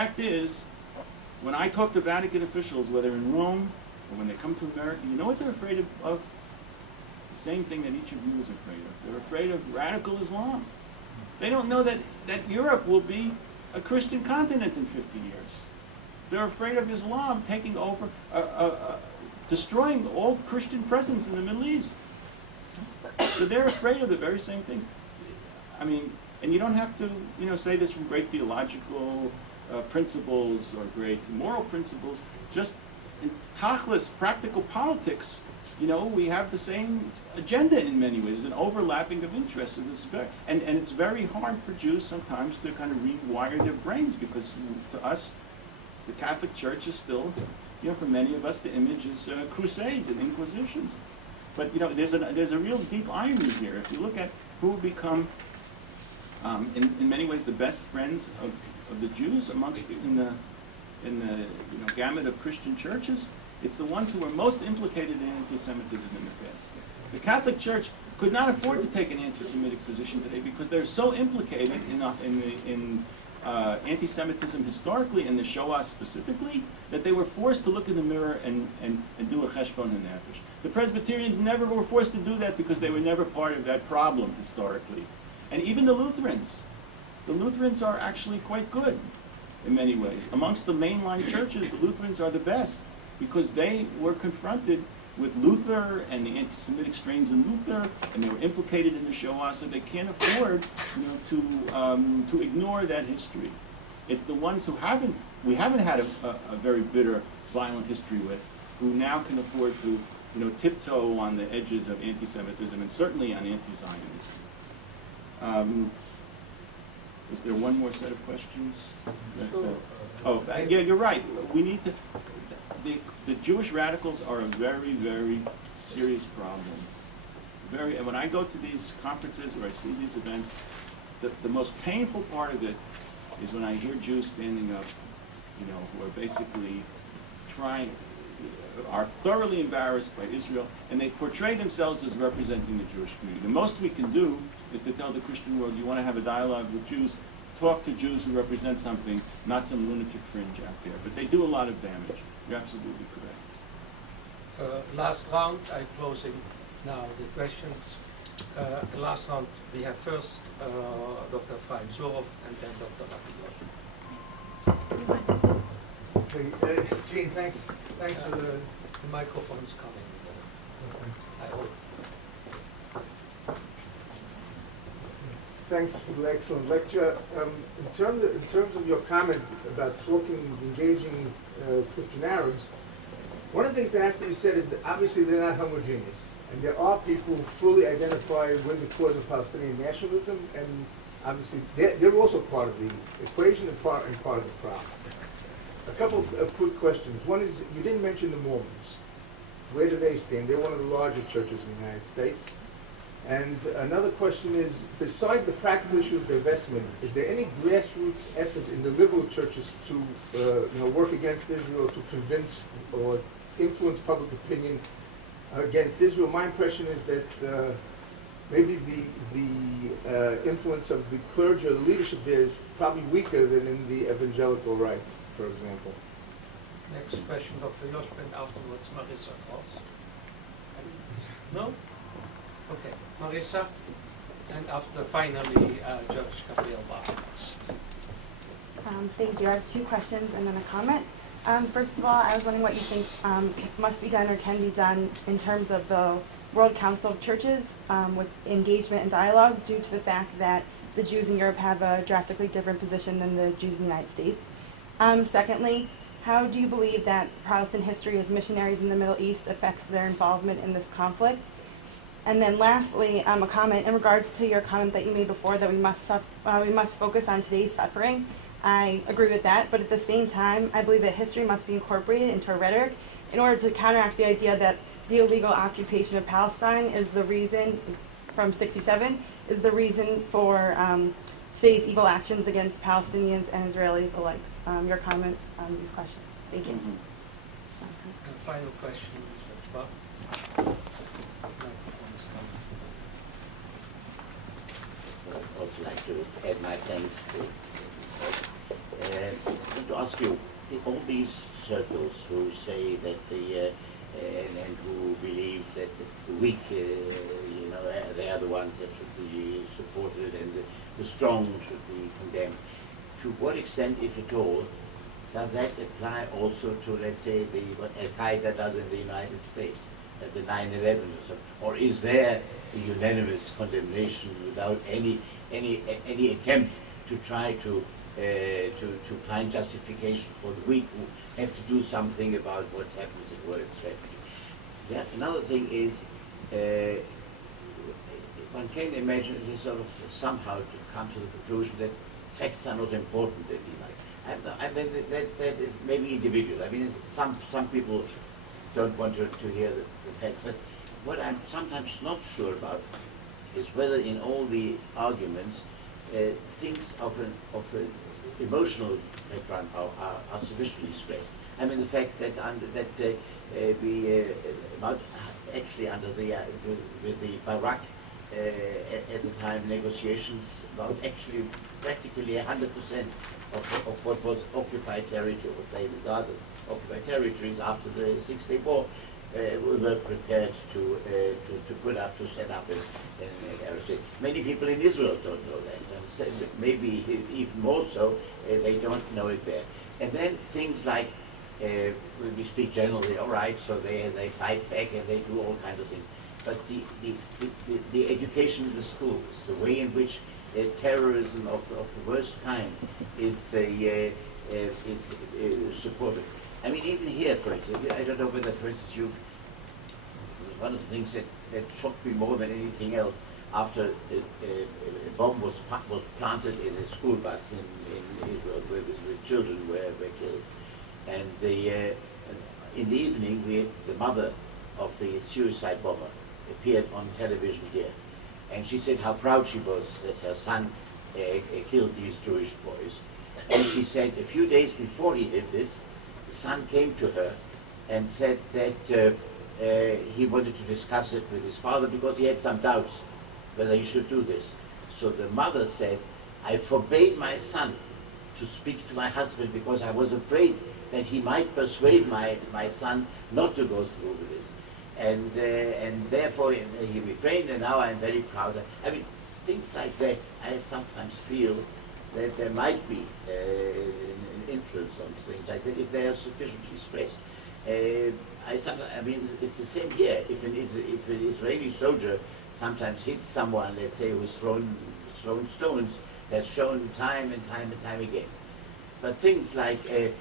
fact is, when I talk to Vatican officials, whether in Rome or when they come to America, you know what they're afraid of? The same thing that each of you is afraid of. They're afraid of radical Islam. They don't know that Europe will be a Christian continent in 50 years. They're afraid of Islam taking over, destroying all Christian presence in the Middle East. So they're afraid of the very same things. I mean, and you don't have to, say this from great theological principles or great moral principles. Just in tachlis, practical politics, we have the same agenda in many ways, an overlapping of interests. And it's very hard for Jews sometimes to kind of rewire their brains, because to us, the Catholic Church is still, for many of us, the image is crusades and inquisitions. But there's a real deep irony here. If you look at who have become, in many ways, the best friends of the Jews amongst in the gamut of Christian churches, it's the ones who were most implicated in anti-Semitism in the past. The Catholic Church could not afford to take an anti-Semitic position today because they're so implicated in anti-Semitism historically and the Shoah specifically, that they were forced to look in the mirror and do a cheshbon hanefesh. The Presbyterians never were forced to do that because they were never part of that problem historically. And even the Lutherans are actually quite good in many ways. Amongst the mainline churches, the Lutherans are the best because they were confronted with Luther and the anti-Semitic strains in Luther, and they were implicated in the Shoah, so they can't afford to ignore that history. It's the ones who we haven't had a very bitter, violent history with, who now can afford to tiptoe on the edges of anti-Semitism and certainly on anti-Zionism. Is there one more set of questions? Sure. Yeah, you're right. We need to. The Jewish radicals are a very, very serious problem. And when I go to these conferences or I see these events, the most painful part of it is when I hear Jews standing up, who are basically are thoroughly embarrassed by Israel, and they portray themselves as representing the Jewish community. The most we can do is to tell the Christian world, you want to have a dialogue with Jews, talk to Jews who represent something, not some lunatic fringe out there. But they do a lot of damage. You're absolutely correct. Last round, I'm closing now the questions. The last round, we have first Dr. Chaim Zorov and then Dr. Rabbi Okay, Gene, thanks for the microphone's coming. I hope. Thanks for the excellent lecture. In terms of your comment about engaging Christian Arabs, one of the things that has to be said is that obviously they're not homogeneous, and there are people who fully identify with the cause of Palestinian nationalism, and obviously they're also part of the equation and part of the problem. A couple of quick questions. One is, you didn't mention the Mormons. Where do they stand? They're one of the larger churches in the United States. And another question is, besides the practical issue of divestment, is there any grassroots effort in the liberal churches to work against Israel, to convince or influence public opinion against Israel? My impression is that maybe the influence of the clergy or the leadership there is probably weaker than in the evangelical right, for example. Next question, Dr. Yoshp, and afterwards Marissa Cross. No? Okay, Marissa, and after finally Judge Gabriel Barr. Thank you. I have two questions and then a comment. First of all, I was wondering what you think must be done or can be done in terms of the World Council of Churches with engagement and dialogue, due to the fact that the Jews in Europe have a drastically different position than the Jews in the United States. Secondly, how do you believe that Protestant history as missionaries in the Middle East affects their involvement in this conflict? And then lastly, a comment in regards to your comment that you made before that we must focus on today's suffering. I agree with that, but at the same time, I believe that history must be incorporated into our rhetoric in order to counteract the idea that the illegal occupation of Palestine is the reason, from '67, is the reason for today's evil actions against Palestinians and Israelis alike. Your comments on these questions. Thank you. And final question, Judge Barr. I'd also like to add my thanks to I want to ask you, all these circles who say that and who believe that the weak, they are the ones that should be supported and the strong should be condemned. To what extent, if at all, does that apply also to, let's say, what Al-Qaeda does in the United States, at the 9/11 or so? Or is there a unanimous condemnation without any attempt to try to find justification for the weak who have to do something about what happens in world strategy? Yeah, another thing is, one can imagine it is sort of somehow to come to the conclusion that facts are not important in life. I mean, that is maybe individual. I mean, some people don't want to hear the facts, but what I'm sometimes not sure about is whether in all the arguments things of an emotional background are sufficiently stressed. I mean, the fact that actually under with the Barak at the time negotiations about actually practically 100% of what was occupied territory, what they regard as occupied territories after the Six-Day War, we were prepared to set up an Arab state. Many people in Israel don't know that, and so maybe even more so, they don't know it there. And then things like, we speak generally, all right, so they fight back and they do all kinds of things. But the education in the schools, the way in which terrorism of the worst kind is supported. I mean, even here, for instance, I don't know whether, for instance, one of the things that shocked me more than anything else, after a bomb was planted in a school bus in Israel, where children were killed, and in the evening, the mother of the suicide bomber appeared on television here, and she said how proud she was that her son killed these Jewish boys. And she said a few days before he did this, the son came to her and said that he wanted to discuss it with his father because he had some doubts whether he should do this. So the mother said, I forbade my son to speak to my husband because I was afraid that he might persuade my son not to go through with this. And therefore he refrained, and now I'm very proud. I mean, things like that, I sometimes feel that there might be an influence on things like that if they are sufficiently stressed. I mean, it's the same here. If an Israeli soldier sometimes hits someone, let's say, who's thrown stones, that's shown time and time again. But things like, I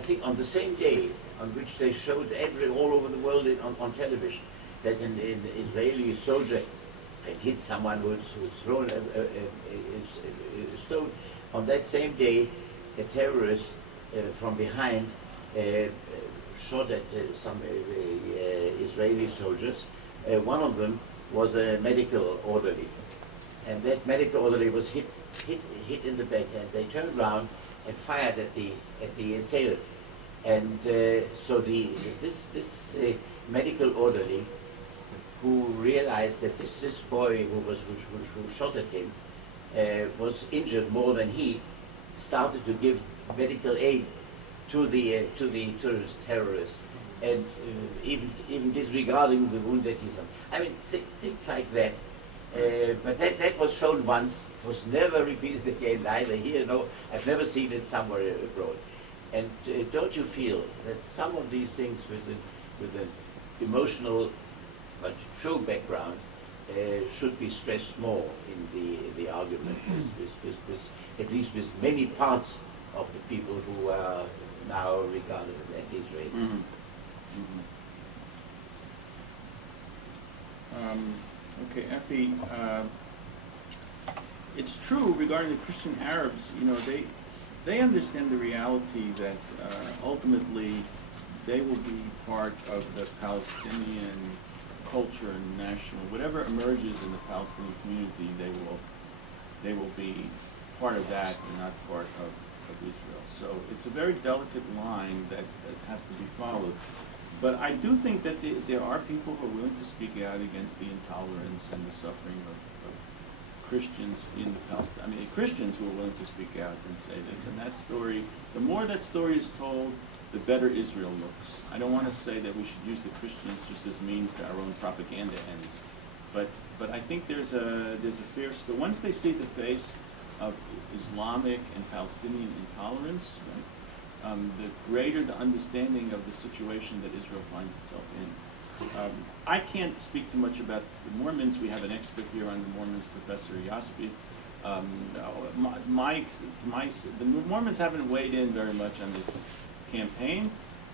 think on the same day on which they showed all over the world on television that an Israeli soldier had hit someone who's thrown a stone, on that same day, a terrorist from behind shot at some Israeli soldiers. One of them was a medical orderly, and that medical orderly was hit in the back, and they turned around and fired at the assailant. And so this medical orderly, who realized that this boy who shot at him was injured more than he, started to give medical aid to the terrorists, and even disregarding the wound that he suffered. I mean, things like that. But that was shown once, was never repeated again, either here, no, I've never seen it somewhere abroad. And don't you feel that some of these things with an emotional but true background should be stressed more in the argument, at least with many parts of the people who are now regarded as anti-Israeli? Okay, Effie, it's true regarding the Christian Arabs, they understand the reality that ultimately they will be part of the Palestinian culture and national, whatever emerges in the Palestinian community, they will be part of that and not part of Israel. So it's a very delicate line that has to be followed. But I do think that there are people who are willing to speak out against the intolerance and the suffering of Christians in the Palestine, Christians who are willing to speak out and say this. And that story, the more that story is told, the better Israel looks. I don't want to say that we should use the Christians just as means to our own propaganda ends, but I think there's a fair story. Once they see the face of Islamic and Palestinian intolerance, right, the greater the understanding of the situation that Israel finds itself in. I can't speak too much about the Mormons. We have an expert here on the Mormons, Professor Yaspi. The Mormons haven't weighed in very much on this campaign.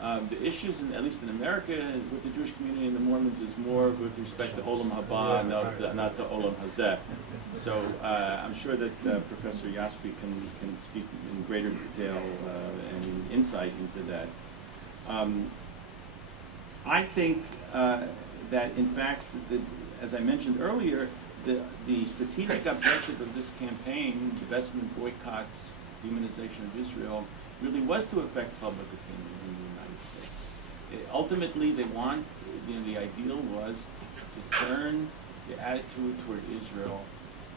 The issues, at least in America, with the Jewish community and the Mormons is more with respect to Olam Haba, not to Olam Hazeh. So I'm sure that Professor Yaspi can speak in greater detail and insight into that. I think that, in fact, as I mentioned earlier, the strategic objective of this campaign, divestment, boycotts, demonization of Israel, really was to affect public opinion in the United States. Ultimately, they want, the ideal was to turn the attitude toward Israel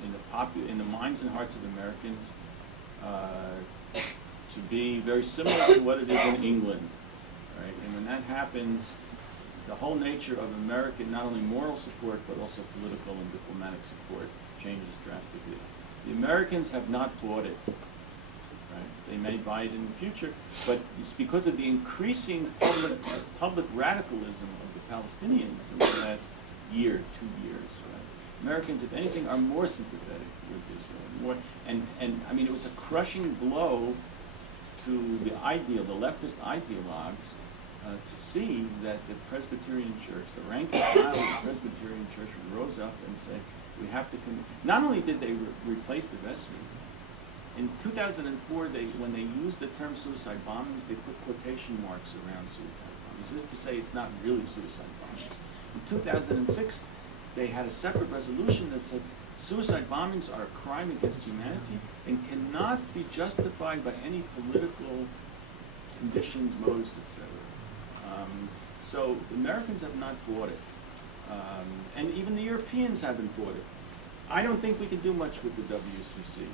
in the minds and hearts of Americans to be very similar to what it is in England, right? And when that happens, the whole nature of American, not only moral support, but also political and diplomatic support changes drastically. The Americans have not bought it. Right? They may buy it in the future, but it's because of the increasing public radicalism of the Palestinians in the last year, 2 years. Right? Americans, if anything, are more sympathetic with Israel. It was a crushing blow to the leftist ideologues, to see that the Presbyterian Church, the rank and file of the Presbyterian Church, rose up and said, we have to not only did they replace divestment, in 2004, when they used the term suicide bombings, they put quotation marks around suicide bombings, as if to say it's not really suicide bombings. In 2006, they had a separate resolution that said suicide bombings are a crime against humanity and cannot be justified by any political conditions, motives, etc. So the Americans have not bought it, and even the Europeans haven't bought it. I don't think we can do much with the WCC.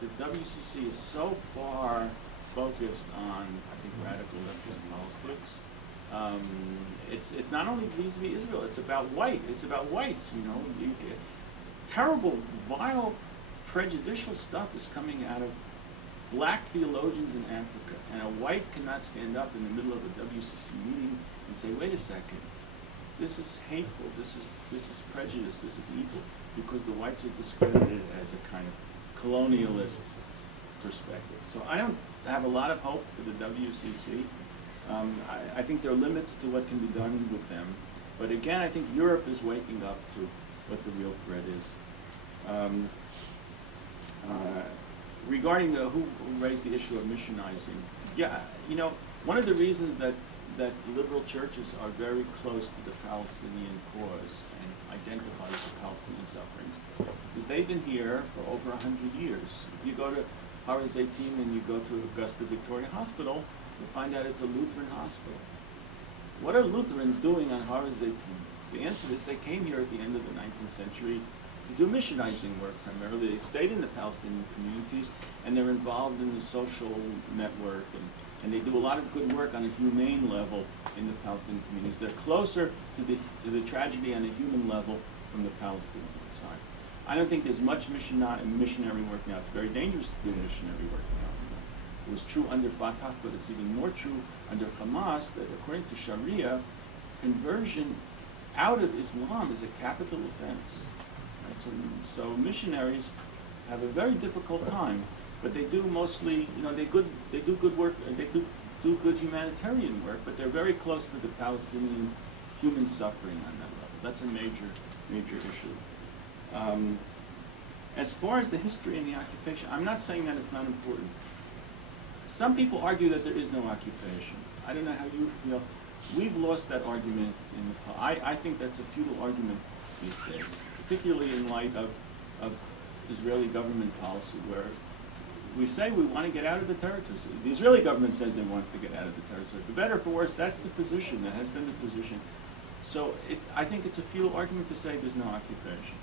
The WCC is so far focused on, I think, radical leftist politics. It's not only vis-a-vis Israel. It's about whites. Terrible, vile, prejudicial stuff is coming out of black theologians in Africa, and a white cannot stand up in the middle of a WCC meeting and say, "Wait a second, this is hateful. This is prejudice. This is evil," because the whites are discredited as a kind of colonialist perspective. So I don't have a lot of hope for the WCC. I think there are limits to what can be done with them. But again, I think Europe is waking up to what the real threat is. Regarding who raised the issue of missionizing, one of the reasons that liberal churches are very close to the Palestinian cause and identify with the Palestinian sufferings is they've been here for over 100 years. If you go to Har HaZeitim and you go to Augusta Victoria Hospital, you find out it's a Lutheran hospital. What are Lutherans doing on Har HaZeitim? The answer is they came here at the end of the 19th century to do missionizing work primarily. They stayed in the Palestinian communities, and they're involved in the social network, and they do a lot of good work on a humane level in the Palestinian communities. They're closer to the tragedy on a human level from the Palestinian side. I don't think there's much missionary work now. It's very dangerous to do missionary work now. It was true under Fatah, but it's even more true under Hamas, that according to Sharia, conversion out of Islam is a capital offense. Right? So missionaries have a very difficult time, but they do mostly, they do good work, they do good humanitarian work, but they're very close to the Palestinian human suffering on that level. That's a major issue. As far as the history and the occupation, I'm not saying that it's not important. Some people argue that there is no occupation. I don't know how you feel. We've lost that argument I think that's a futile argument these days, particularly in light of Israeli government policy, where we say we want to get out of the territories. The Israeli government says it wants to get out of the territories. For better or for worse, that's the position. That has been the position. So I think it's a futile argument to say there's no occupation.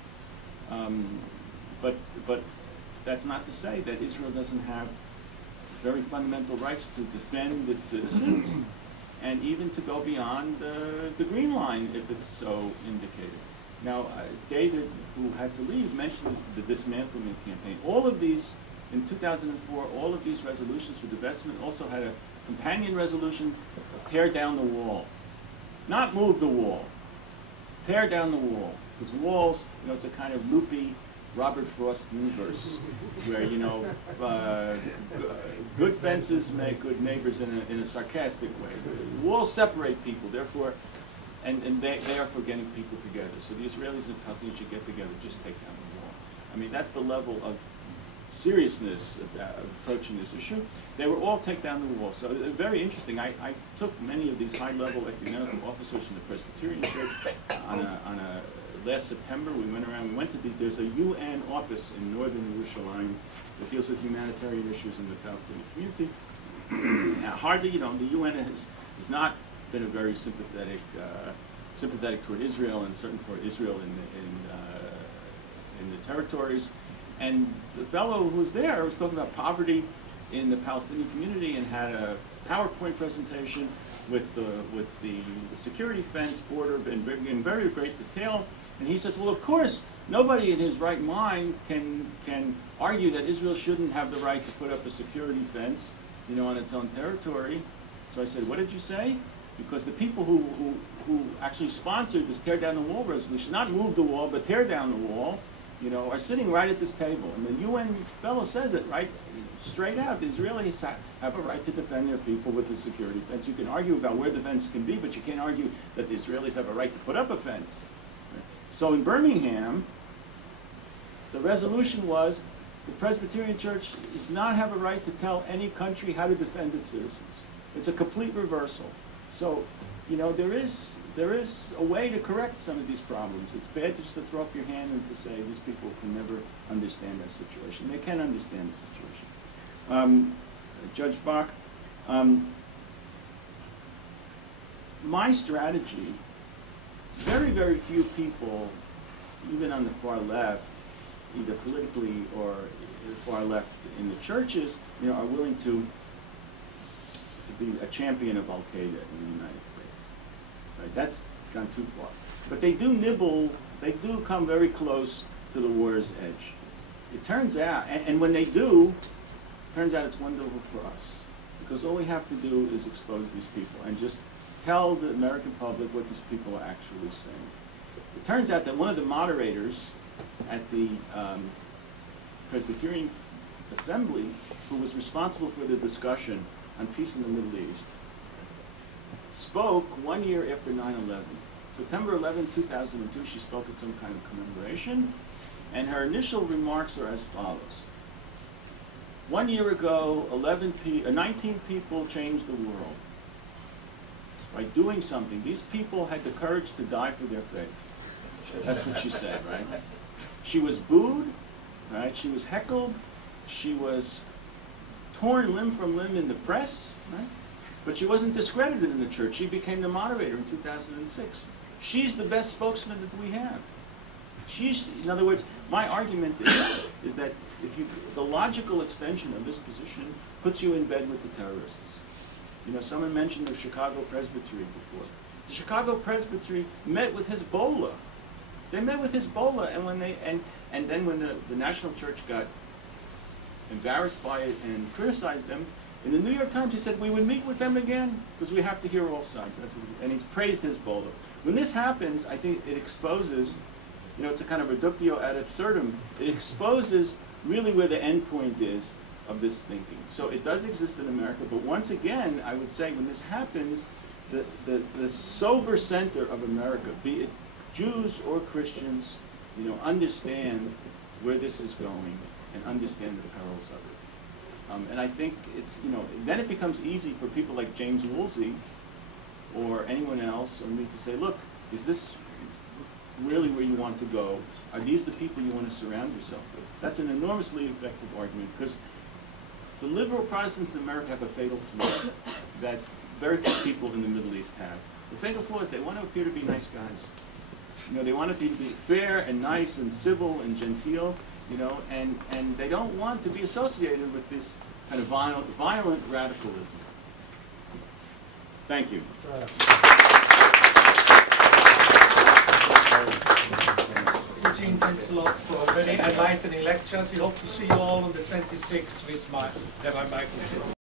But that's not to say that Israel doesn't have very fundamental rights to defend its citizens and even to go beyond the green line if it's so indicated. Now, David, who had to leave, mentioned the dismantlement campaign. All of these, in 2004, all of these resolutions for divestment also had a companion resolution: tear down the wall. Not move the wall. Tear down the wall. Because walls, it's a kind of loopy Robert Frost universe where, good fences make good neighbors in a sarcastic way. Walls separate people, therefore, and they are for getting people together. So the Israelis and the Palestinians should get together, just take down the wall. I mean, that's the level of seriousness approaching this issue. They were all take down the wall. So very interesting. I took many of these high-level ecumenical officers from the Presbyterian Church on a last September. We went around. We went to there's a UN office in northern Jerusalem that deals with humanitarian issues in the Palestinian community. Hardly, the UN has not been a very sympathetic toward Israel, and certainly toward Israel in the territories. And the fellow who was there was talking about poverty in the Palestinian community and had a PowerPoint presentation with the security fence border in very great detail. And he says, well, of course, nobody in his right mind can argue that Israel shouldn't have the right to put up a security fence, on its own territory. So I said, what did you say? Because the people who actually sponsored this tear down the wall resolution, not move the wall, but tear down the wall, are sitting right at this table. And the UN fellow says it right straight out. The Israelis have a right to defend their people with the security fence. You can argue about where the fence can be, but you can't argue that the Israelis have a right to put up a fence. So in Birmingham, the resolution was the Presbyterian Church does not have a right to tell any country how to defend its citizens. It's a complete reversal. So, there is a way to correct some of these problems. It's bad just to throw up your hand and to say these people can never understand that situation. They can understand the situation. Judge Bach, my strategy, very, very few people, even on the far left, either politically or the far left in the churches, are willing to be a champion of Al-Qaeda in the United States. Right? That's gone too far. But they do nibble, they do come very close to the water's edge. It turns out, and when they do, it turns out it's wonderful for us. Because all we have to do is expose these people and just tell the American public what these people are actually saying. It turns out that one of the moderators at the Presbyterian Assembly, who was responsible for the discussion on peace in the Middle East, spoke 1 year after 9/11. September 11, 2002, she spoke at some kind of commemoration, and her initial remarks are as follows. 1 year ago, 19 people changed the world by doing something. These people had the courage to die for their faith. That's what she said, right? She was booed, right? She was heckled. She was torn limb from limb in the press, right? But she wasn't discredited in the church. She became the moderator in 2006. She's the best spokesman that we have. In other words, my argument is that the logical extension of this position puts you in bed with the terrorists. Someone mentioned the Chicago Presbytery before. The Chicago Presbytery met with Hezbollah. They met with Hezbollah, and then when the National Church got embarrassed by it and criticized them, in the New York Times he said we would meet with them again because we have to hear all sides. And he praised Hezbollah. When this happens, I think it exposes, it's a kind of reductio ad absurdum. It exposes really where the end point is of this thinking. So it does exist in America, but once again, I would say when this happens, the sober center of America, be it Jews or Christians, understand where this is going and understand the perils of it. And I think it's, then it becomes easy for people like James Woolsey or anyone else or me to say, look, is this really where you want to go? Are these the people you want to surround yourself with? That's an enormously effective argument because the liberal Protestants in America have a fatal flaw that very few people in the Middle East have. The fatal flaw is they want to appear to be nice guys. They want to be fair and nice and civil and genteel, you know, and they don't want to be associated with this kind of violent radicalism. Thank you. Eugene, thanks a lot for a very enlightening lecture. We hope to see you all on the 26th with Rabbi Michael.